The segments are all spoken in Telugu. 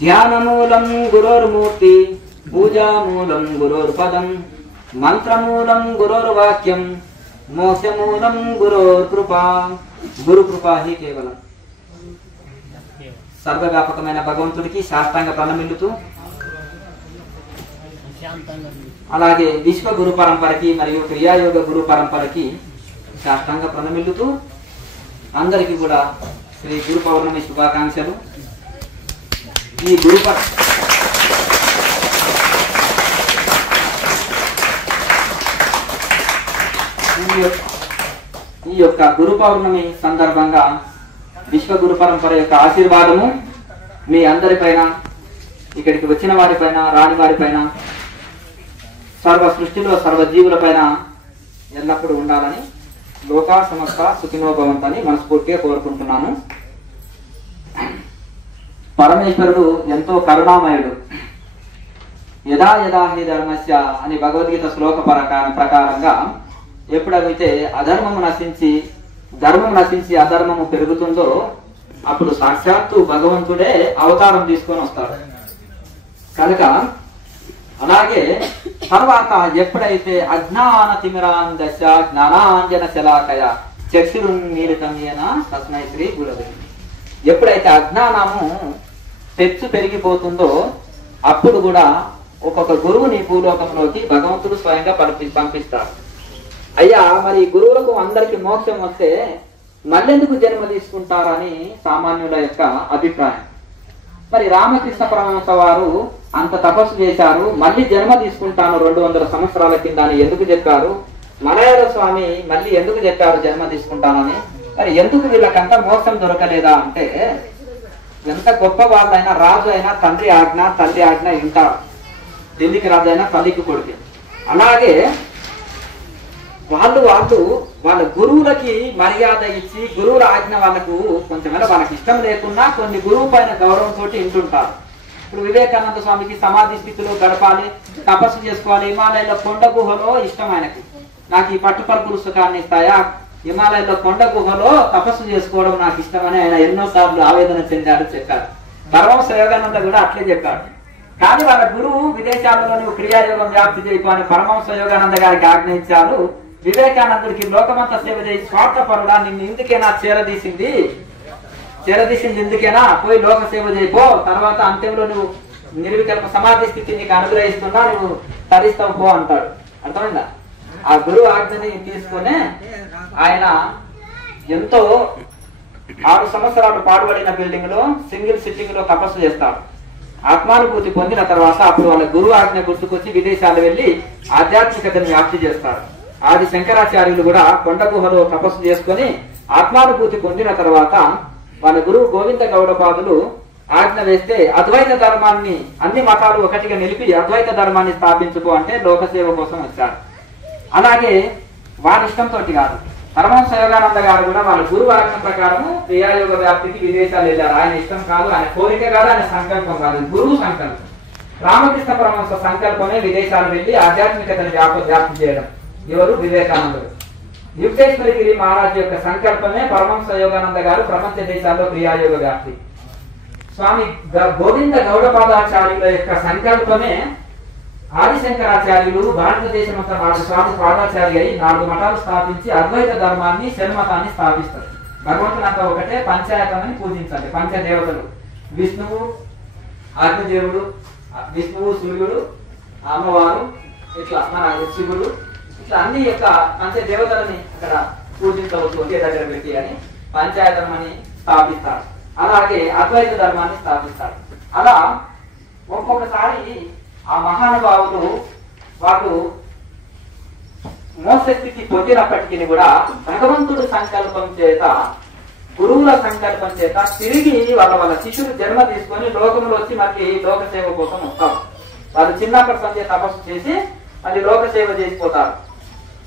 ध्यानमूलं गुरोर्मूर्ति पूजामूलं गुरोर्पदं मंत्रमूलं गुरोर्वाक्यं मोक्षमूलं गुरोर्कृपा। गुरु कृपा ही केवలం సర్వవ్యాపకమైన భగవంతుడికి సాష్టాంగ ప్రణమిల్లుతూ అలాగే విశ్వ గురు పరంపరకి మరియు క్రియాయోగ గురు పరంపరకి సాష్టాంగ ప్రణమిల్లుతూ అందరికీ కూడా శ్రీ గురు పౌర్ణమి శుభాకాంక్షలు। ఈ యొక్క గురు పౌర్ణమి సందర్భంగా విశ్వ గురు పరంపర యొక్క ఆశీర్వాదము మీ అందరిపైన, ఇక్కడికి వచ్చిన వారిపైన, రాని వారిపైన, సర్వ సృష్టిలో సర్వ జీవులపైన ఎల్లప్పుడూ ఉండాలని లోకా సమస్త సుఖినో భవంతని మనస్ఫూర్తిగా కోరుకుంటున్నాను। పరమేశ్వరుడు ఎంతో కరుణామయుడు। యదా యదా హి ధర్మస్య అని భగవద్గీత శ్లోక ప్రకారంగా ఎప్పుడైతే అధర్మము నశించి ధర్మం నశించి అధర్మము పెరుగుతుందో అప్పుడు సాక్షాత్తు భగవంతుడే అవతారం తీసుకొని వస్తాడు కనుక అలాగే తర్వాత ఎప్పుడైతే అజ్ఞాన తిమిరాంధస్య జ్ఞానాంజన శలాకయ చక్షురున్మీలితం యేన తస్మై శ్రీ గురవే, ఎప్పుడైతే అజ్ఞానము పెచ్చు పెరిగిపోతుందో అప్పుడు కూడా ఒక్కొక్క గురువుని భూలోకంలోకి భగవంతుడు స్వయంగా పంపిస్తాడు। అయ్యా మరి గురువులకు అందరికి మోక్షం వస్తే మళ్ళెందుకు జన్మ తీసుకుంటారని సామాన్యుల యొక్క అభిప్రాయం। మరి రామకృష్ణ పరమహంస వారు అంత తపస్సు చేశారు, మళ్ళీ జన్మ తీసుకుంటాను 200 సంవత్సరాల కింద అని ఎందుకు చెప్పారు? మలయాళ స్వామి మళ్ళీ ఎందుకు చెప్పారు జన్మ తీసుకుంటానని? మరి ఎందుకు వీళ్ళకంత మోక్షం దొరకలేదా అంటే, ఎంత గొప్ప వాళ్ళైనా రాజు అయినా తండ్రి ఆజ్ఞ తల్లి ఆజ్ఞ వింటారు, ఢిల్లీకి రాజు అయినా తల్లికి కొడుకు। అలాగే వాళ్ళ గురువులకి మర్యాద ఇచ్చి గురువుల ఆజ్ఞ వాళ్ళకు కొంచెమైనా వాళ్ళకి ఇష్టం లేకున్నా కొన్ని గురువు పైన గౌరవంతో వింటుంటారు। ఇప్పుడు వివేకానంద స్వామికి సమాధి స్థితిలో గడపాలి, తపస్సు చేసుకోవాలి, హిమాలయంలో కొండ గుహలో ఇష్టం ఆయనకి, నాకు ఈ పట్టుపరుపులు సుఖాన్ని ఇస్తాయా, హిమాలయంలో కొండ గుహలో తపస్సు చేసుకోవడం నాకు ఇష్టమని ఆయన ఎన్నోసార్లు ఆవేదన చెందాడు చెప్పారు। పరమహంస యోగానంద కూడా అట్లే చెప్పాడు। కానీ వాళ్ళ గురువు విదేశాలలో నువ్వు క్రియాయోగం వ్యాప్తి చేయకు అని పరమహంస యోగానంద గారికి ఆజ్ఞయించారు। వివేకానందుడికి లోకమంతా సేవ చేయి స్వార్థపరుడా, నిన్ను ఇందుకేనా చేరదీసింది ఇందుకేనా, పోయి లోక సేవ చేయిపో, తర్వాత అంత్యంలో నువ్వు నిర్వికల్ప సమాధి స్థితి నీకు అనుగ్రహిస్తున్నా, నువ్వు తరిస్తావు పో అంటాడు। అర్థమైందా? ఆ గురువు ఆజ్ఞని తీసుకునే ఆయన ఎంతో 6 సంవత్సరాలు పాడుబడిన బిల్డింగ్ లో సింగిల్ సిట్టింగ్ లో తపస్సు చేస్తాడు। ఆత్మానుభూతి పొందిన తర్వాత అప్పుడు వాళ్ళ గురువు ఆజ్ఞ గుర్తుకొచ్చి విదేశాలు వెళ్లి ఆధ్యాత్మికతను వ్యాప్తి చేస్తారు। ఆది శంకరాచార్యులు కూడా కొండ గుహలో తపస్సు చేసుకుని ఆత్మానుభూతి పొందిన తర్వాత వాళ్ళ గురువు గోవింద గౌడపాదులు ఆజ్ఞ వేస్తే అద్వైత ధర్మాన్ని అన్ని మతాలు ఒకటిగా నిలిపి అద్వైత ధర్మాన్ని స్థాపించుకో అంటే లోకసేవ కోసం వచ్చారు। అలాగే వారి ఇష్టంతో కాదు, పరమహంస యోగానంద గారు కూడా వాళ్ళ గురువు ఆజ్ఞ ప్రకారము క్రియాయోగ వ్యాప్తికి విదేశాలు వెళ్ళారు। ఆయన ఇష్టం కాదు, ఆయన కోరిక కాదు, ఆయన సంకల్పం కాదు, గురువు సంకల్పం। రామకృష్ణ పరమహంస సంకల్పమే విదేశాలు వెళ్లి ఆధ్యాత్మికతను వ్యాప్తి చేయడం। ఎవరు? వివేకానందుడు। యుక్తేశ్వరగిరి మహారాజు యొక్క సంకల్పమే పరమహంస యోగానంద గారు ప్రపంచ దేశాల్లో క్రియాయోగ వ్యాప్తి। స్వామి గోవింద గౌడపాదాచార్యుల యొక్క సంకల్పమే ఆదిశంకరాచార్యులు భారతదేశం అంతా స్వామి పాదాచార్య అయి 4 మఠాలు స్థాపించి అద్వైత ధర్మాన్ని శరణమతాన్ని స్థాపిస్తారు। భగవంతునంతా ఒకటే, పంచాయతమని పూజించండి, పంచదేవతలు విష్ణువు, అగ్నిదేవుడు, విష్ణువు, సూర్యుడు, అమ్మవారు, ఇట్లా మన శివుడు, ఇట్లా అన్ని యొక్క పంచదేవతలని అక్కడ పూజించవచ్చు ఒకే దగ్గర పెట్టి అని పంచాయతనమని స్థాపిస్తారు. అలాగే అద్వైత ధర్మాన్ని స్థాపిస్తారు. అలా ఒక్కొక్కసారి ఆ మహానుభావులు వాళ్ళు మోసస్థితి పొందినప్పటికీ కూడా భగవంతుడు సంకల్పం చేత, గురువుల సంకల్పం చేత తిరిగి వాళ్ళ శిష్యుడు జన్మ తీసుకొని లోకంలో వచ్చి మళ్ళీ లోక సేవ కోసం వస్తారు. వాళ్ళు చిన్నప్పటి సందే తపస్సు చేసి మళ్ళీ లోక సేవ చేసిపోతారు.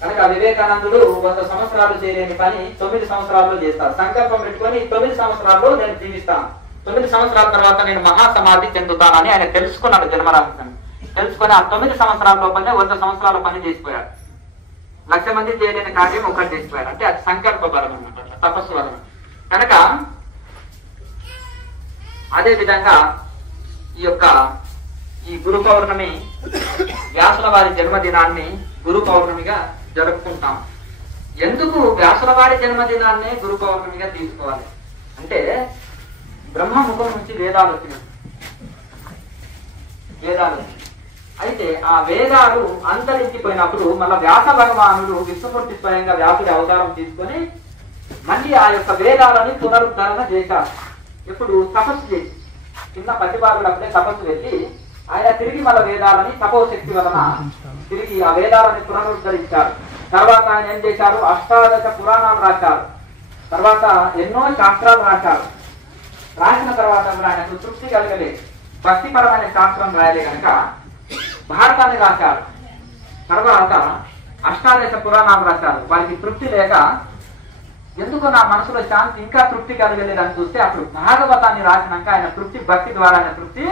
కనుక వివేకానందుడు 100 సంవత్సరాలు చేయలేని పని 9 సంవత్సరాల్లో చేస్తారు. సంకల్పం పెట్టుకొని 9 సంవత్సరాల్లో నేను జీవిస్తాను, 9 సంవత్సరాల తర్వాత నేను మహాసమాధి చెందుతానని ఆయన తెలుసుకున్నాడు. జన్మరాశిని తెలుసుకొని ఆ 9 సంవత్సరాల లోపలనే 100 సంవత్సరాల పని చేసిపోయాడు. 1,00,000 మంది చేయలేని కార్యం ఒకటి చేసిపోయాడు. అంటే అది సంకల్ప బలం అన్నమాట, తపస్సు బలం. కనుక అదే విధంగా ఈ గురు పౌర్ణమి వ్యాసుల వారి జన్మదినాన్ని గురు పౌర్ణమిగా జరుపుకుంటాం. ఎందుకు వ్యాసుల వారి జన్మదినాన్ని గురు పౌర్ణమిగా తీసుకోవాలి అంటే, బ్రహ్మముఖం నుంచి వేదాలు వచ్చినాయి. అయితే ఆ వేదాలు అంతరించిపోయినప్పుడు మళ్ళా వ్యాస భగవానుడు విష్ణుమూర్తి స్వయంగా వ్యాసుడి అవతారం తీసుకొని మళ్ళీ ఆ యొక్క వేదాలని పునరుద్ధరణ చేశారు. ఇప్పుడు తపస్సు చేసి చిన్న పసిబాలుడు అప్పుడే తపస్సు వెళ్ళి ఆయన తిరిగి మన వేదాలని తపోశక్తి వలన తిరిగి ఆ వేదాలని పునరుద్ధరించారు. తర్వాత ఆయన ఏం చేశారు, 18 పురాణాలు రాశారు. తర్వాత ఎన్నో శాస్త్రాలు రాశారు. రాసిన తర్వాత కూడా ఆయనకు తృప్తి కలగలేదు. భక్తిపరమైన శాస్త్రం రాయలే కనుక భారతాన్ని రాశారు. తర్వాత 18 పురాణాలు రాశారు. వారికి తృప్తి లేక ఎందుకు నా మనసులో శాంతి ఇంకా తృప్తి కలగలేదని చూస్తే అప్పుడు భాగవతాన్ని రాసినాక ఆయన తృప్తి భక్తి ద్వారానే తృప్తి.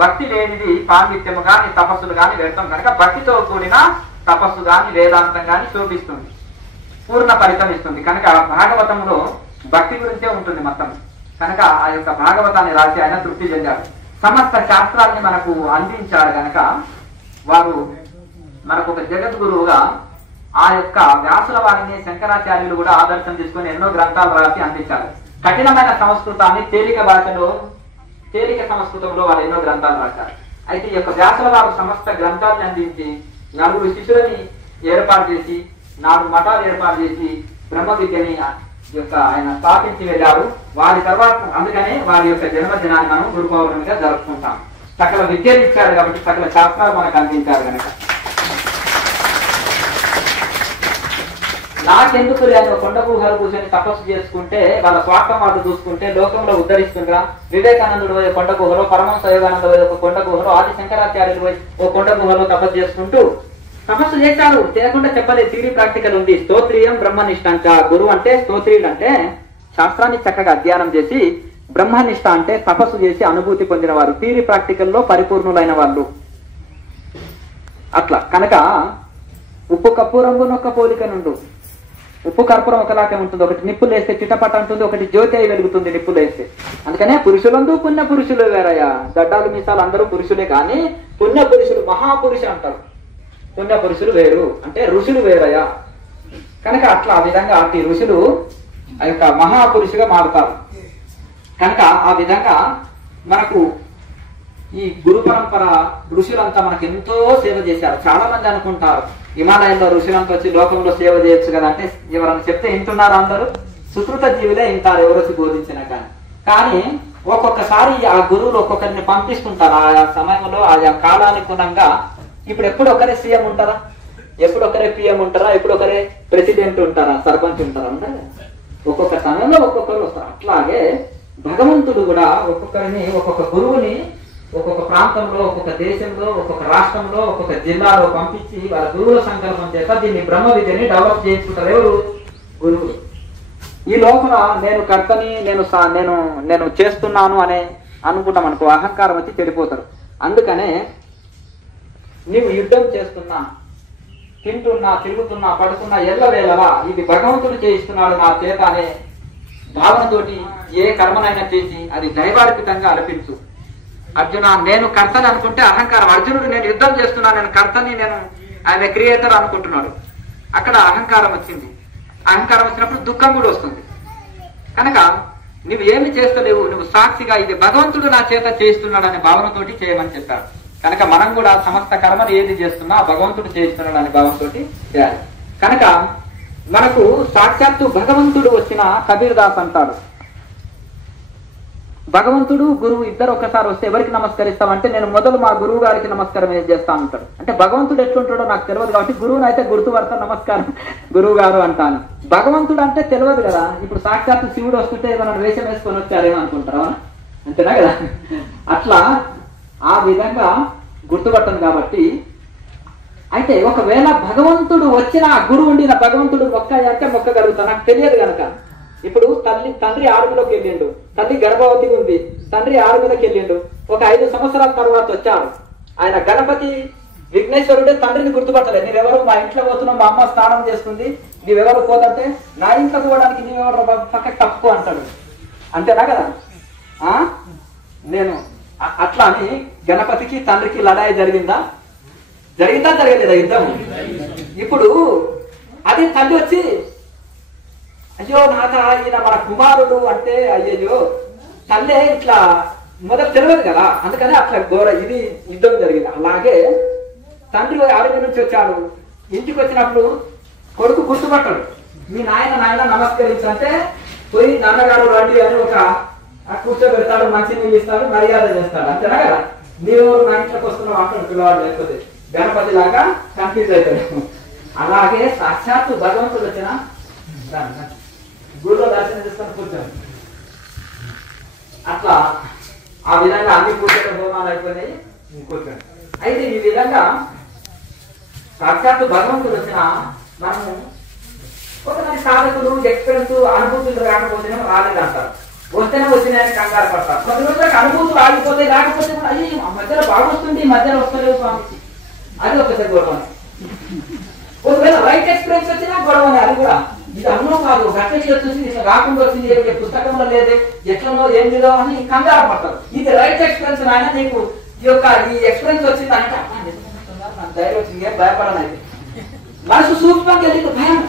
భక్తి లేనిది పాండిత్యము గాని తపస్సులు గాని వ్యర్థం కనుక భక్తితో కూడిన తపస్సు గాని వేదాంతం గాని శోభిస్తుంది, పూర్ణ ఫలితం ఇస్తుంది. కనుక భాగవతంలో భక్తి గురించే ఉంటుంది మొత్తం. కనుక ఆ యొక్క భాగవతాన్ని రాసి ఆయన తృప్తి చెందారు. సమస్త శాస్త్రాన్ని మనకు అందించారు కనుక వారు మనకు ఒక జగద్గురువుగా ఆ యొక్క వ్యాసుల వారిని శంకరాచార్యులు కూడా ఆదర్శం తీసుకొని ఎన్నో గ్రంథాలు రాసి అందించారు. కఠినమైన సంస్కృతాన్ని తేలిక సంస్కృతంలో వాళ్ళు ఎన్నో గ్రంథాలు రాశారు. అయితే ఈ యొక్క వ్యాసుల వారు సమస్త గ్రంథాలను అందించి 4 శిష్యులని ఏర్పాటు చేసి 4 మఠాలు ఏర్పాటు చేసి బ్రహ్మ విద్యని ఆయన స్థాపించి వెళ్ళారు. వారి తర్వాత అందుకనే వారి యొక్క జన్మదినాన్ని మనం గురు పౌర్ణమిగా జరుపుకుంటాం. సకల విద్యలు ఇచ్చారు కాబట్టి సకల శాస్త్రాలు మనకు అందించారు కనుక. నాకెందుకు లేదు కొండ గుహలు కూర్చొని తపస్సు చేసుకుంటే వాళ్ళ స్వార్థం వాళ్ళు చూసుకుంటే లోకంలో ఉద్ధరిస్తుండ్రా. వివేకానందుడు పోయే కొండ గుహలో, పరమహంస యోగానంద పోయే ఒక కొండ గుహలో, ఆది శంకరాచార్యులు పోయి ఓ కొండ గుహలో తపస్సు చేసుకుంటూ తపస్సు చేశారు. చేయకుండా చెప్పలేదు. థియరీ ప్రాక్టికల్ ఉంది. స్తోత్రియం బ్రహ్మనిష్ఠంచ. గురువు అంటే స్తోత్రియుడు అంటే శాస్త్రాన్ని చక్కగా అధ్యయనం చేసి, బ్రహ్మనిష్ఠ అంటే తపస్సు చేసి అనుభూతి పొందిన వారు, థియరీ ప్రాక్టికల్లో పరిపూర్ణులైన వాళ్ళు. అట్లా కనుక ఉప్పు కప్పు రంగునొక్క పోలిక నుండు. ఉప్పు కర్పూరం ఒకలాగే ఉంటుంది. ఒకటి నిప్పులు వేస్తే చిటపట అంటుంది, ఒకటి జ్యోతి అయి వెలుగుతుంది నిప్పులు వేస్తే. అందుకనే పురుషులందు పుణ్య పురుషులు వేరయ్యా. గడ్డాలు మీసాలు అందరూ పురుషులే కానీ పుణ్య పురుషులు మహాపురుషు అంటారు. పుణ్య పురుషులు వేరు అంటే ఋషులు వేరయ్యా. కనుక అట్లా ఆ విధంగా అట్టి ఋషులు ఆ యొక్క మహాపురుషుగా మారుతారు. కనుక ఆ విధంగా మనకు ఈ గురు పరంపర ఋషులంతా మనకు ఎంతో సేవ చేశారు. చాలా మంది అనుకుంటారు హిమాలయంలో ఋషులంతా వచ్చి లోకంలో సేవ చేయొచ్చు కదా అంటే, ఎవరన్నా చెప్తే వింటున్నారు అందరూ? సుకృత జీవులే వింటారు ఎవరొచ్చి బోధించినా కానీ ఒక్కొక్కసారి ఆ గురువులు ఒక్కొక్కరిని పంపిస్తుంటారు ఆయా సమయంలో ఆయా కాలానుగుణంగా. ఇప్పుడు ఎప్పుడు ఒకరే సీఎం ఉంటారా, ఎప్పుడు ఒకరే పిఎం ఉంటారా, ఎప్పుడు ఒకరే ప్రెసిడెంట్ ఉంటారా, సర్పంచ్ ఉంటారా? ఉండదు. ఒక్కొక్క సమయంలో ఒక్కొక్కరు వస్తారు. అట్లాగే భగవంతుడు కూడా ఒక్కొక్కరిని, ఒక్కొక్క గురువుని ఒక్కొక్క ప్రాంతంలో, ఒక్కొక్క దేశంలో, ఒక్కొక్క రాష్ట్రంలో, ఒక్కొక్క జిల్లాలో పంపించి వాళ్ళ గురువుల సంకల్పం చేత దీన్ని బ్రహ్మ విద్యని డెవలప్ చేసుకుంటారు. ఎవరు? గురువులు. ఈ లోపల నేను కర్తని, నేను చేస్తున్నాను అనే అనుకుంటాం అనుకో, అహంకారం వచ్చి చెడిపోతారు. అందుకనే నీవు యుద్ధం చేస్తున్నా, తింటున్నా, తిరుగుతున్నా, పడుతున్నా ఎల్లవేళలా ఇది భగవంతుడు చేయిస్తున్నాడు నా చేత అనే భావనతోటి ఏ కర్మనైనా చేసి అది దైవార్పితంగా అర్పించు. అర్జున నేను కర్తని అనుకుంటే అహంకారం. అర్జునుడు నేను యుద్ధం చేస్తున్నా, నేను కర్తని, నేను ఆయన క్రియేటర్ అనుకుంటున్నాడు. అక్కడ అహంకారం వచ్చింది. అహంకారం వచ్చినప్పుడు దుఃఖం కూడా వస్తుంది. కనుక నువ్వు ఏమి చేస్తలేవు, నువ్వు సాక్షిగా ఇది భగవంతుడు నా చేత చేస్తున్నాడు అనే భావనతోటి చేయమని చెప్పారు. కనుక మనం కూడా సమస్త కర్మను ఏది చేస్తున్నా భగవంతుడు చేస్తున్నాడు అనే భావంతో చేయాలి. కనుక మనకు సాక్షాత్తు భగవంతుడు వచ్చిన కబీర్ దాస్ అంటాడు, భగవంతుడు గురువు ఇద్దరు ఒకసారి వస్తే ఎవరికి నమస్కరిస్తామంటే నేను మొదలు మా గురువు గారికి నమస్కారం చేస్తాను అంటాడు. అంటే భగవంతుడు ఎట్లుంటాడో నాకు తెలియదు కాబట్టి గురువుని అయితే గుర్తుపడతా నమస్కారం గురువు గారు అంటాను. భగవంతుడు అంటే తెలియదు కదా. ఇప్పుడు సాక్షాత్తు శివుడు వస్తుంటే ఏదైనా వేషం వేసుకొని వచ్చారేమో అనుకుంటారా, అంతేనా కదా. అట్లా ఆ విధంగా గుర్తుపట్టను కాబట్టి. అయితే ఒకవేళ భగవంతుడు వచ్చిన గురువు ఉండిన భగవంతుడు మొక్క మొక్కగలుగుతా నాకు తెలియదు కనుక. ఇప్పుడు తండ్రి ఆర్మీలోకి వెళ్ళిండు, తల్లి గర్భవతిగా ఉంది, తండ్రి ఆర్మీలోకి వెళ్ళిండు. ఒక 5 సంవత్సరాల తర్వాత వచ్చాడు ఆయన. గణపతి విఘ్నేశ్వరుడే తండ్రిని గుర్తుపట్టలేదు. నీవెవరు మా ఇంట్లో పోతున్నావు, మా అమ్మ స్నానం చేస్తుంది, నీవెవరు పోతుంటే నా ఇంట్లో పోవడానికి నీవెవరు పక్కకి తప్పుకో అంటాడు. అంతేనా కదా. నేను అట్లా అని గణపతికి తండ్రికి లడాయి జరిగిందా జరగలేదా యుద్ధం? ఇప్పుడు అది తల్లి వచ్చి అయ్యో నాథ ఈయన మన కుమారుడు అంటే అయ్యయ్యో తల్లే ఇట్లా మొదలు తెలియదు కదా, అందుకని అట్లా ఇది యుద్ధం జరిగింది. అలాగే తండ్రి ఆరోగ్య నుంచి వచ్చాడు, ఇంటికి వచ్చినప్పుడు కొడుకు గుర్తుపట్టాడు. మీ నాయన నమస్కరించంటే పోయి నాన్నగారు రండి అని ఒక కూర్చోబెడతాడు, మంచి నీళ్ళు ఇస్తాడు, మర్యాద చేస్తాడు. అంతేనా కదా. నీవు నా ఇంట్లోకి వస్తున్నావు అంటాడు పిల్లవాడు, లేకపోతే గణపతి లాగా కన్ఫ్యూజ్ అవుతాడు. అలాగే సాక్షాత్తు భగవంతుడు వచ్చిన గుడిలో దర్శనం చేసుకొని కూర్చోండి. అట్లా ఆ విధంగా అన్ని కూర్చొని హోమాలు అయిపోయినాయి, కూర్చోండి. అయితే ఈ విధంగా సాక్షాత్తు భగవంతుడు వచ్చిన మనము కొంతమంది సాధకులు ఎక్స్పీరియన్స్ అనుభూతులు రాకపోతేనే రాలేదంటారు, వస్తేనే వచ్చినాయని కంగారు పడతారు. కొద్ది రోజులకు అనుభూతులు ఆగిపోతే రాకపోతే అయ్యి మధ్యలో బాగొస్తుంది, మధ్యలో వస్తలేవు స్వామికి, అది ఒకసారి గొడవ. ఒకవేళ రైట్ ఎక్స్పీరియన్స్ వచ్చినా గొడవనే, అది కూడా ఇది అన్నో కాదు గట్ట వచ్చింది ఇట్లా రాకుండా వచ్చింది పుస్తకంలో లేదే ఎట్లనో ఏంటిదో అని కంగారు పడతారు. ఇది రైట్ ఎక్స్పీరియన్స్ ఆయన నీకు ఈ ఎక్స్పీరియన్స్ వచ్చింది అంటే నాకు ధైర్యం వచ్చింది, ఏం భయపడనైతే మనసు సూక్ష్మంగా వెళ్ళి భయం,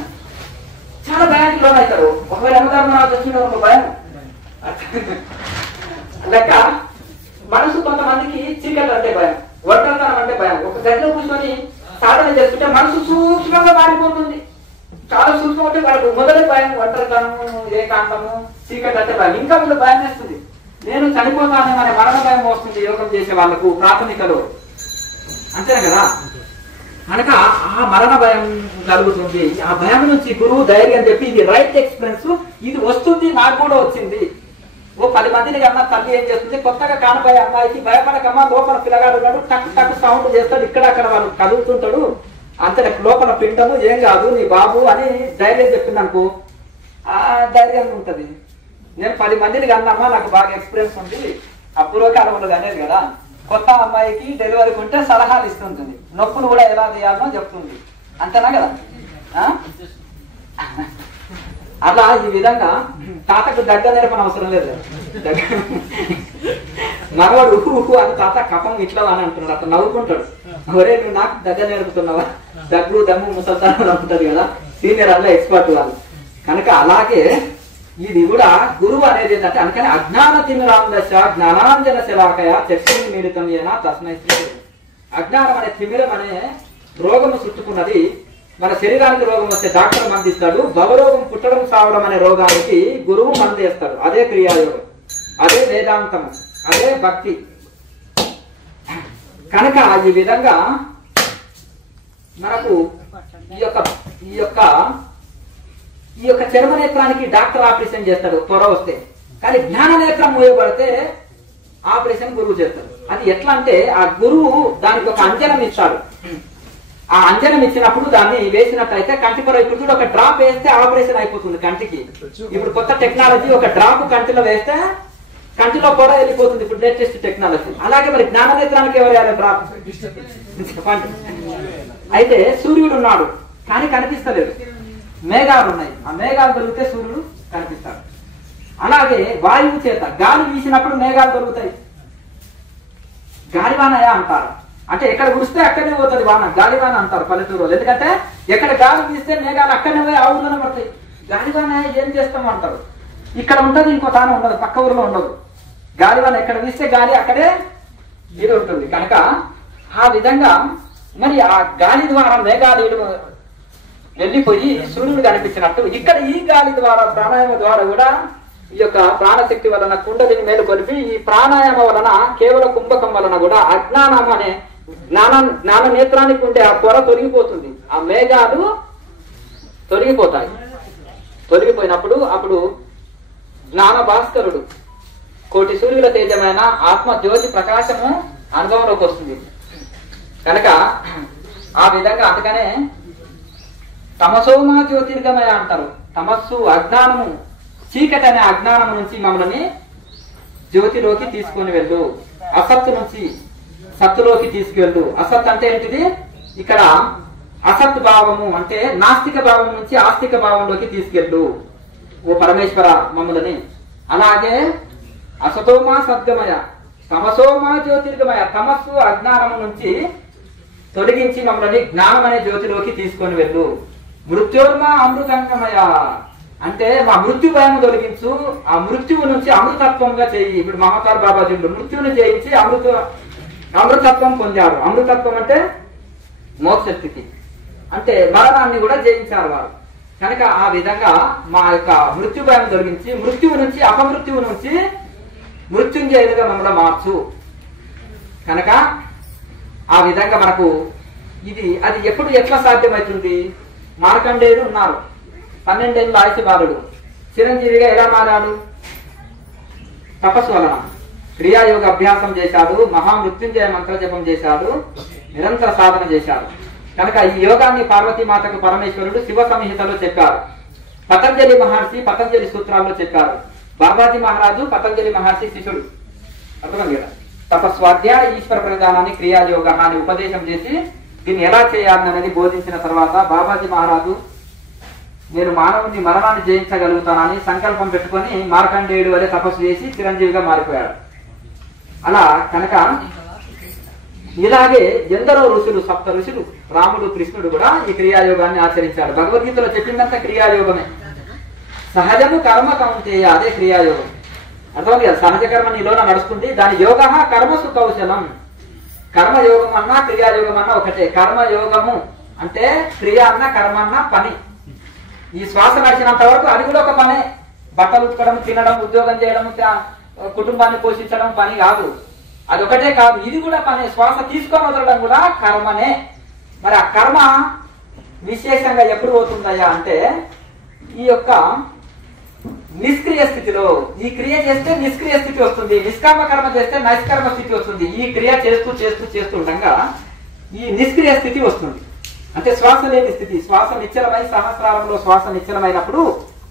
చాలా భయానికి లోనవుతారు. ఒకవేళ యమధర్మరాజు వచ్చిన ఒక భయం లెక్క. మనసు కొంతమందికి చీకటి అంటే భయం, ఒంటరితనం అంటే భయం. ఒక గదిలో కూర్చొని సాధన చేసుకుంటే మనసు సూక్ష్మంగా మారిపోతుంది. చాలా సూక్ష్మం అంటే వాళ్ళకు మొదటి భయం ఒంటరితనము, ఏకాంతము, చీకటి అంటే భయం. ఇంకా వీళ్ళు భయం వేస్తుంది, నేను చనిపోతానే మన మరణ భయం వస్తుంది యోగం చేసే వాళ్ళకు ప్రాథమికలో, అంతేనా కదా. కనుక ఆ మరణ భయం కలుగుతుంది. ఆ భయం నుంచి గురువు ధైర్యం చెప్పి ఇది రైట్ ఎక్స్పీరియన్స్, ఇది వస్తుంది, నాకు కూడా వచ్చింది. ఓ 10 మందిని కన్నా తల్లి ఏం చేస్తుంది, కొత్తగా కానబోయే అమ్మాయికి భయపడకమ్మా, లోపల పిల్లగాడు ఉన్నాడు, టక్ సౌండ్ చేస్తాడు, ఇక్కడక్కడ వాళ్ళు కదులుతుంటాడు, అంతే లోపల పిండము ఏం కాదు నీ బాబు అని ధైర్యం చెప్పింది అనుకో, ఆ ధైర్యం ఉంటది. నేను 10 మందిని కన్నమ్మా, నాకు బాగా ఎక్స్పీరియన్స్ ఉంది. అపూర్వకాలంలో అనేది కదా, కొత్త అమ్మాయికి డెలివరీకి ఉంటే సలహాలు ఇస్తుంటుంది, నొప్పులు కూడా ఎలా చేయాలో చెప్తుంది, అంతేనా కదా. అట్లా ఈ విధంగా తాతకు దగ్గ నేర్పన అవసరం లేదు. మగవాడు ఊహు అని తాత కపం ఇట్లా అని అంటున్నాడు, అట్లా నవ్వుకుంటాడు. ఒరే నువ్వు నాకు దగ్గ నేర్పుతున్నావా, దగ్గు దమ్ము ముసల్తానం ఉంటుంది కదా సీనియర్ అలా ఎక్స్పర్ట్ వాళ్ళు. కనుక అలాగే ఇది కూడా గురువు అనేది ఏంటంటే, అందుకని అజ్ఞాన తిమిరాందశ జ్ఞానాంజన శలాకయ చక్షుని మిళితం ఏనా తస్మై శ్రీ. అజ్ఞానం అనే తిమిరం అనే రోగము చుట్టుకున్నది. మన శరీరానికి రోగం వస్తే డాక్టర్ మందిస్తాడు, భవరోగం పుట్టడం సావడం అనే రోగానికి గురువు మందేస్తాడు. అదే క్రియాయోగం, అదే వేదాంతం, అదే భక్తి. కనుక ఈ విధంగా మనకు ఈ యొక్క చర్మనేత్రానికి డాక్టర్ ఆపరేషన్ చేస్తాడు త్వర వస్తే, కానీ జ్ఞాన నేత్రం మూయబడితే ఆపరేషన్ గురువు చేస్తాడు. అది ఎట్లా అంటే ఆ గురువు దానికి ఒక అంజనం ఇస్తాడు. ఆ అంజనం ఇచ్చినప్పుడు దాన్ని వేసినట్లయితే కంటి పొర, ఇప్పుడు కూడా ఒక డ్రాప్ వేస్తే ఆపరేషన్ అయిపోతుంది కంటికి. ఇప్పుడు కొత్త టెక్నాలజీ, ఒక డ్రాప్ కంటిలో వేస్తే కంటిలో పొర వెళ్ళిపోతుంది, ఇప్పుడు లేటెస్ట్ టెక్నాలజీ. అలాగే మరి జ్ఞాననేత్రానికి ఎవరు వేయాలి డ్రాప్ చెప్పండి. అయితే సూర్యుడు ఉన్నాడు కానీ కనిపిస్తలేదు, మేఘాలు ఉన్నాయి, ఆ మేఘాలు దొరికితే సూర్యుడు కనిపిస్తాడు. అలాగే వాయువు చేత గాలి వీసినప్పుడు మేఘాలు దొరుకుతాయి, గాలివానయా అంటారు. అంటే ఎక్కడ కురిస్తే అక్కడనే పోతుంది వాన, గాలివాన అంటారు పల్లెటూరు. ఎందుకంటే ఎక్కడ గాలి వీస్తే మేఘాలు అక్కడనే పోయి ఆ ఊర్లోనే పడతాయి. గాలివాన ఏం చేస్తాం అంటారు, ఇక్కడ ఉంటది, ఇంకో తానే ఉండదు, పక్క ఊరిలో ఉండదు. గాలివాన ఎక్కడ వీస్తే గాలి అక్కడే ఇది ఉంటుంది. కనుక ఆ విధంగా మరి ఆ గాలి ద్వారా మేఘాలు వెళ్ళిపోయి సూర్యుడు కనిపించినట్టు ఇక్కడ ఈ గాలి ద్వారా ప్రాణాయామ ద్వారా కూడా ఈ యొక్క ప్రాణశక్తి వలన కుండలిని మేలుకొలిపి ఈ ప్రాణాయామ వలన కేవల కుంభకం వలన కూడా అజ్ఞానం అనే జ్ఞాన నేత్రానికి ఉండే ఆ పొర తొలగిపోతుంది. ఆ మేఘాలు తొలగిపోతాయి. తొలగిపోయినప్పుడు అప్పుడు జ్ఞాన భాస్కరుడు కోటి సూర్యుల తేజమైన ఆత్మ జ్యోతి ప్రకాశము అనుభవంలోకి వస్తుంది. కనుక ఆ విధంగా అందుకనే తమసోమా జ్యోతిర్గమయ అంటారు. తమస్సు అజ్ఞానము, చీకటి అనే అజ్ఞానము నుంచి మమ్మల్ని జ్యోతిలోకి తీసుకొని వెళ్ళు, అసత్తు నుంచి సత్తులోకి తీసుకువెళ్ళు. అసత్ అంటే ఏంటిది? ఇక్కడ అసత్ భావము అంటే నాస్తిక భావం నుంచి ఆస్తిక భావంలోకి తీసుకెళ్ళు ఓ పరమేశ్వర మమ్మల్ని. అలాగే అసతోమా సద్గమయ, తమసోమా జ్యోతిర్గమయ, తమస్సు అజ్ఞానము నుంచి తొలగించి మమ్మల్ని జ్ఞానం అనే జ్యోతిలోకి తీసుకొని వెళ్ళు. మృత్యోర్మా అమృతంగమయ అంటే మా మృత్యు భయం తొలగించు, ఆ మృత్యువు నుంచి అమృతత్వంగా చేయి. ఇప్పుడు మహాతార్ బాబాజీలు మృత్యువుని జయించి అమృతత్వం పొందారు. అమృతత్వం అంటే మోక్షస్థితి, అంటే మరణాన్ని కూడా జయించారు వారు. కనుక ఆ విధంగా మా యొక్క మృత్యు భయం తొలగించి మృత్యువు నుంచి అపమృత్యువు నుంచి మృత్యుంజయులుగా మమ్మల్ని మార్చు. కనుక ఆ విధంగా మనకు అది ఎప్పుడు ఎట్లా సాధ్యమవుతుంది? మార్కండేయుడు ఉన్నారు, 12 ఏళ్ళ ఆయుష్ బాలుడు, చిరంజీవిగా ఎలా మారాడు? తపస్సు వలన క్రియాయోగ అభ్యాసం చేశాడు, మహామృత్యుంజయ మంత్ర జపం చేశాడు, నిరంతర సాధన చేశాడు. కనుక ఈ యోగాన్ని పార్వతీమాతకు పరమేశ్వరుడు శివ సంహితలో చెప్పారు. పతంజలి మహర్షి పతంజలి సూత్రాల్లో చెప్పారు. బాబాజీ మహారాజు పతంజలి మహర్షి శిష్యుడు. అర్థమైంది కదా? తపస్వాధ్యాయ ఈశ్వర ప్రధానాన్ని క్రియాయోగ అని ఉపదేశం చేసి దీన్ని ఎలా చేయాలనేది బోధించిన తర్వాత బాబాజీ మహారాజు నేను మానవుని మరణాన్ని జయించగలుగుతానని సంకల్పం పెట్టుకొని మార్కండేయుడు వలె తపస్సు చేసి చిరంజీవిగా మారిపోయాడు. అలా కనుక ఇలాగే ఎందరో ఋషులు, 7 ఋషులు, రాముడు కృష్ణుడు కూడా ఈ క్రియాయోగాన్ని ఆచరించాడు. భగవద్గీతలో చెప్పిందంతా క్రియాయోగమే. సహజము కర్మ కౌంతేయ, అదే క్రియాయోగం. అర్థమైంది కదా? సహజ కర్మ నీలోన నడుస్తుంది. దాని యోగ కర్మసు కౌశలం. కర్మయోగం అన్నా క్రియాయోగం అన్నా ఒకటే. కర్మయోగము అంటే క్రియ అన్న కర్మ అన్న పని. ఈ శ్వాస నడిచినంత వరకు అది కూడా ఒక పనే. బట్టలు ఉతకడం, తినడం, ఉద్యోగం చేయడం, కుటుంబాన్ని పోషించడం పని కాదు. అది ఒకటే కాదు, ఇది కూడా పనే. శ్వాస తీసుకొని వదలడం కూడా కర్మనే. మరి ఆ కర్మ విశేషంగా ఎప్పుడు పోతుందయ్యా అంటే ఈ యొక్క నిష్క్రియ స్థితిలో. ఈ క్రియ చేస్తే నిష్క్రియ స్థితి వస్తుంది, నిష్కర్మ కర్మ చేస్తే నైష్కర్మ స్థితి వస్తుంది. ఈ క్రియ చేస్తూ చేస్తూ చేస్తూ ఉండగా ఈ నిష్క్రియ స్థితి వస్తుంది. అంటే శ్వాస లేని స్థితి. శ్వాస నిశ్చలమై సహస్రారంలో శ్వాస నిశ్చలమైనప్పుడు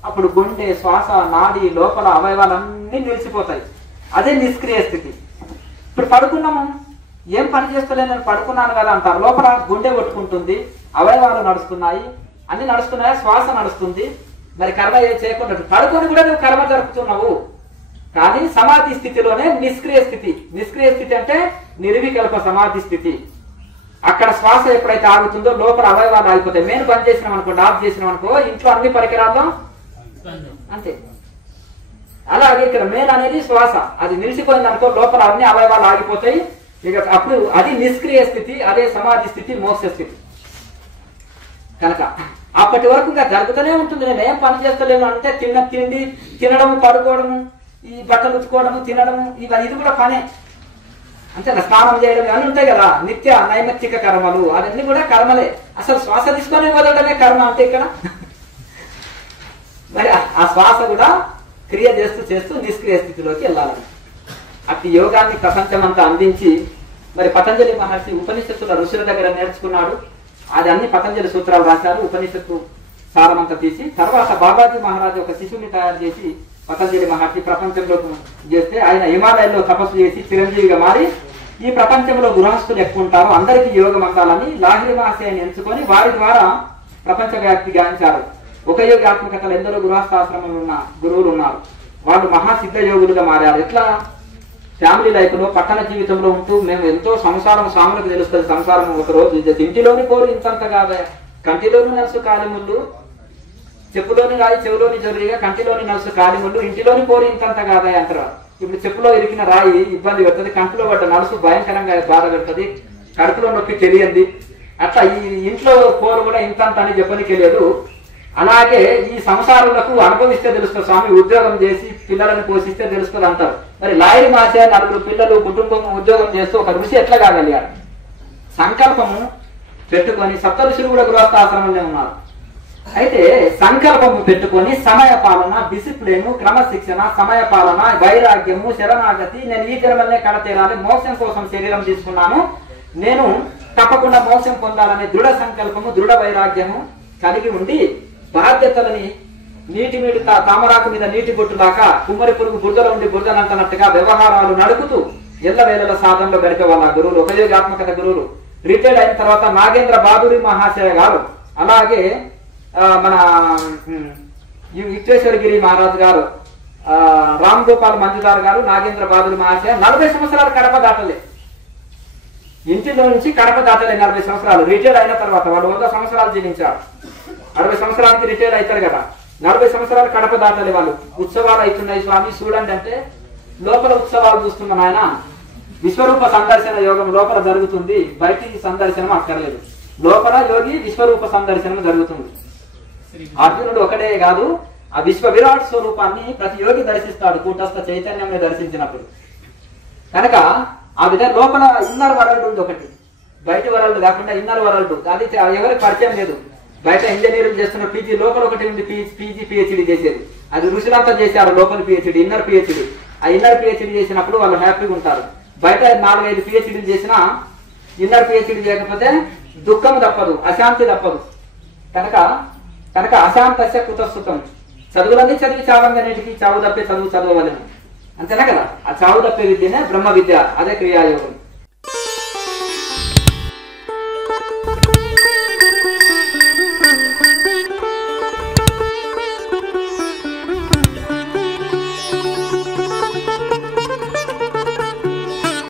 అప్పుడు గుండె, శ్వాస, నాడి, లోపల అవయవాలన్నీ నిలిచిపోతాయి. అదే నిష్క్రియ స్థితి. ఇప్పుడు పడుకున్నాము, ఏం పని చేస్తలేదు, నేను పడుకున్నాను కదా అంటారు. లోపల గుండె కొట్టుకుంటుంది, అవయవాలు నడుస్తున్నాయి, అన్ని నడుస్తున్నాయి, శ్వాస నడుస్తుంది. మరి కర్మ ఏం చేయకుండా పడుకొని కూడా నువ్వు కర్మ జరుపుతున్నావు. కానీ సమాధి స్థితిలోనే నిష్క్రియ స్థితి. నిష్క్రియ స్థితి అంటే నిర్వికల్ప సమాధి స్థితి. అక్కడ శ్వాస ఎప్పుడైతే ఆగుతుందో లోపల అవయవాలు ఆగిపోతాయి. మెయిన్ బంద్ చేసినాం అనుకోండి, ఆఫ్ చేసినాం అనుకో, ఇంట్లో అన్ని పరికరాల్లో అంతే. అలాగే ఇక్కడ మెయిన్ అనేది శ్వాస, అది నిలిచిపోయింది అనుకో లోపల అన్ని అవయవాలు ఆగిపోతాయి. ఇక అప్పుడు అది నిష్క్రియ స్థితి, అదే సమాధి స్థితి, మోక్ష స్థితి. కనుక అప్పటి వరకు ఇంకా జరుగుతూనే ఉంటుంది. నేను ఏం పని చేస్తలేను అంటే తిండి తినడము, పడుకోవడము, ఈ బట్టలు ఉతుకోవడము, తినడము, ఇది కూడా పనే. అంతే. స్నానం చేయడం ఇవన్నీ ఉంటాయి కదా, నిత్య నైమిత్తిక కర్మలు, అవన్నీ కూడా కర్మలే. అసలు శ్వాస తీసుకొని వదలడమే కర్మ అంటే ఇక్కడ. మరి ఆ శ్వాస కూడా క్రియ చేస్తూ చేస్తూ నిష్క్రియ స్థితిలోకి వెళ్ళాలని అట్టి యోగాన్ని ప్రపంచమంతా అందించి మరి పతంజలి మహర్షి ఉపనిషత్తుల ఋషుల దగ్గర నేర్చుకున్నాడు. అది అన్ని పతంజలి సూత్రాలు రాశారు. ఉపనిషత్తు సారమంతా తీసి తర్వాత బాబాజీ మహారాజు ఒక శిశువుని తయారు చేసి పతంజలి మహర్షి ప్రపంచంలోకి చేస్తే ఆయన హిమాలయాల్లో తపస్సు చేసి చిరంజీవిగా మారి ఈ ప్రపంచంలో గృహస్థులు ఎక్కువ ఉంటారు, అందరికీ యోగం అందాలని లాహిరి మహాశయాన్ని ఎంచుకొని వారి ద్వారా ప్రపంచ వ్యాప్తి గాంచారు. ఒక యోగాత్మకతలు ఎందరో గృహస్థాశ్రమంలో ఉన్న గురువులు ఉన్నారు. వాళ్ళు మహాసిద్ధ యోగులుగా మారారు. ఎట్లా? ఫ్యామిలీ లైఫ్ లో, పట్టణ జీవితంలో ఉంటూ మేము ఎంతో సంసారం స్వాములకు తెలుస్తుంది. సంసారం ఒక రోజు ఇంటిలోని కోరు ఇంతంత కాదా, కంటిలోని నలుసు కాలిముళ్ళు, చెప్పులోని రాయి చెవులోని జరుగా, కంటిలోని నలుసు కాలిముళ్ళు, ఇంటిలోని కోరి ఇంతంత కాదా అంటారు. ఇప్పుడు చెప్పులో ఇరికిన రాయి ఇబ్బంది పెడుతుంది, కంటిలో పడ్డ నలుసు భయంకరంగా బాధ పెడుతుంది, కడుపులో నొప్పి తెలియంది. అట్లా ఈ ఇంట్లో పోరు కూడా ఇంతంత అని చెప్పనికి లేదు. అలాగే ఈ సంసారులకు అనుభవిస్తే తెలుస్తుంది స్వామి, ఉద్యోగం చేసి పిల్లలను పోషిస్తే తెలుస్తుంది అంటారు. మరి లాయరి మాసే 4 పిల్లలు కుటుంబం ఉద్యోగం చేస్తూ ఒక ఋషి ఎట్లా కాగలిగాడు? సంకల్పము పెట్టుకొని, సప్త ఋషులు కూడా గృహస్థాశ్రమంలో ఉన్నారు. అయితే సంకల్పము పెట్టుకొని సమయ పాలన, డిసిప్లిన్, క్రమశిక్షణ, సమయ పాలన, వైరాగ్యము, శరణాగతి, నేను ఈ జన్మలనే కడతీరాలి, మోక్షం కోసం శరీరం తీసుకున్నాను, నేను తప్పకుండా మోక్షం పొందాలనే దృఢ సంకల్పము, దృఢ వైరాగ్యము కలిగి ఉండి బాధ్యతలని నీటి మీద తామరాకు మీద నీటి బొట్టులాగా కుమ్మరి పురుగు బురదలో ఉండి బురదలంటున్నట్టుగా వ్యవహారాలు నడుపుతూ ఎల్లవేళల సాధనలో గడిపే వాళ్ళ గురువులు, ఉపయోగాత్మకత గురువులు. రిటైర్డ్ అయిన తర్వాత నాగేంద్ర బాదురి మహాశయ గారు, అలాగే మన యుక్తేశ్వరగిరి మహారాజు గారు, రామ్ గోపాల్ మంజుదార్ గారు, నాగేంద్ర బాదురి మహాశయ 40 సంవత్సరాలు కడప దాటలే. ఇంటిలో నుంచి కడప దాటలే 40 సంవత్సరాలు. రిటైర్డ్ అయిన తర్వాత వాళ్ళు 100 సంవత్సరాలు జీవించారు. 60 సంవత్సరాలకి రిటైర్ అవుతారు కదా, 40 సంవత్సరాలు కడప దాటాలి వాళ్ళు. ఉత్సవాలు అవుతున్నాయి స్వామి చూడండి అంటే, లోపల ఉత్సవాలు చూస్తున్నాను ఆయన. విశ్వరూప సందర్శన యోగం లోపల జరుగుతుంది, బయటి సందర్శనం అక్కర్లేదు. లోపల యోగి విశ్వరూప సందర్శనం జరుగుతుంది. అర్జునుడు ఒకటే కాదు, ఆ విశ్వ విరాట్ స్వరూపాన్ని ప్రతి యోగి దర్శిస్తాడు కూటస్థ చైతన్యం దర్శించినప్పుడు. కనుక ఆ విధంగా లోపల ఇన్నర్ వరల్డ్ ఉంది ఒకటి, బయట వరల్డ్ కాకుండా ఇన్నర్ వరల్డ్. అది ఎవరికి పరిచయం లేదు. బయట ఇంజనీరింగ్ చేస్తున్న పీజీ లోపల ఒకటి ఉంది, పీజీ పిహెచ్డి చేసేది. అది ఋషులంతా చేశారు లోపల పిహెచ్డి, ఇన్నర్ పిహెచ్డి. ఆ ఇన్నర్ పిహెచ్డి చేసినప్పుడు వాళ్ళు హ్యాపీగా ఉంటారు. బయట 4-5 పిహెచ్డీలు చేసినా ఇన్నర్ పిహెచ్డి చేయకపోతే దుఃఖం తప్పదు, అశాంతి తప్పదు. కనుక అశాంతస్య కుతస్థుతం. చదువులన్నీ చదివి చావంగానేటికి చావు తప్పే చదువు చదవలేము, అంతేనా కదా. ఆ చావు తప్పే విద్యనే బ్రహ్మ విద్య, అదే క్రియాయోగం.